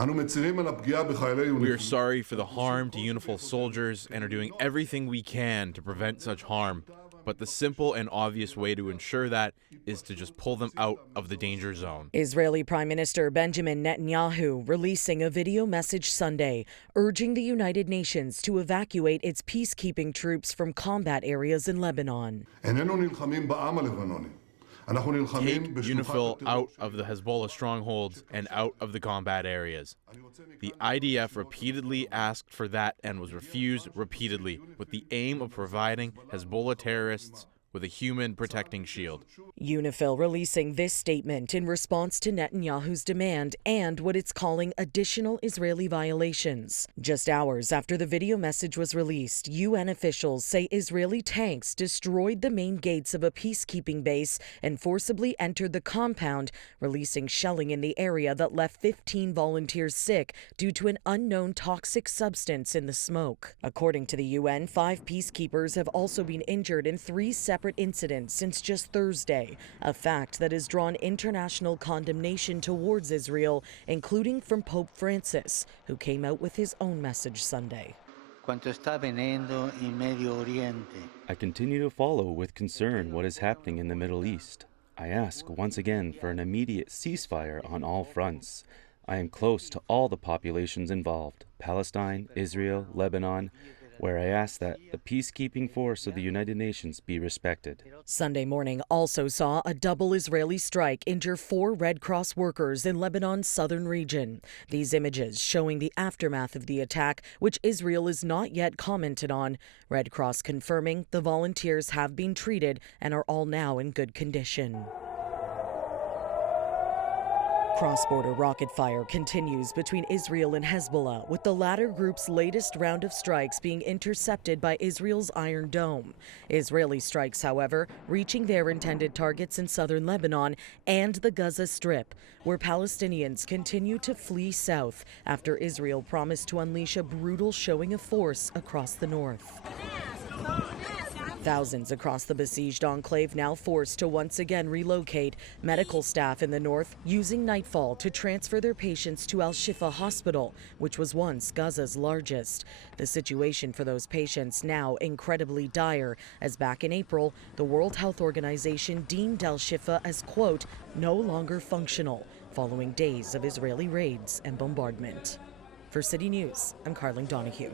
We are sorry for the harm to UNIFIL soldiers and are doing everything we can to prevent such harm. But the simple and obvious way to ensure that is to just pull them out of the danger zone. Israeli Prime Minister Benjamin Netanyahu releasing a video message Sunday urging the United Nations to evacuate its peacekeeping troops from combat areas in Lebanon. Take UNIFIL out of the Hezbollah strongholds and out of the combat areas. The IDF repeatedly asked for that and was refused repeatedly, with the aim of providing Hezbollah terrorists with a human protecting shield. UNIFIL releasing this statement in response to Netanyahu's demand and what it's calling additional Israeli violations. Just hours after the video message was released, UN officials say Israeli tanks destroyed the main gates of a peacekeeping base and forcibly entered the compound, releasing shelling in the area that left 15 volunteers sick due to an unknown toxic substance in the smoke. According to the UN, 5 peacekeepers have also been injured in 3 separate incidents since just Thursday, a fact that has drawn international condemnation towards Israel, including from Pope Francis, who came out with his own message Sunday. I continue to follow with concern what is happening in the Middle East. I ask once again for an immediate ceasefire on all fronts. I am close to all the populations involved, Palestine, Israel, Lebanon, where I ask that the peacekeeping force of the United Nations be respected. Sunday morning also saw a double Israeli strike injure 4 Red Cross workers in Lebanon's southern region. These images showing the aftermath of the attack, which Israel is not yet commented on. Red Cross confirming the volunteers have been treated and are all now in good condition. Cross-border rocket fire continues between Israel and Hezbollah, with the latter group's latest round of strikes being intercepted by Israel's Iron Dome. Israeli strikes, however, reaching their intended targets in southern Lebanon and the Gaza Strip, where Palestinians continue to flee south after Israel promised to unleash a brutal showing of force across the north. Thousands across the besieged enclave now forced to once again relocate. Medical staff in the north using nightfall to transfer their patients to Al-Shifa Hospital, which was once Gaza's largest. The situation for those patients now incredibly dire, as back in April, the World Health Organization deemed Al-Shifa as, quote, no longer functional, following days of Israeli raids and bombardment. For City News, I'm Karling Donoghue.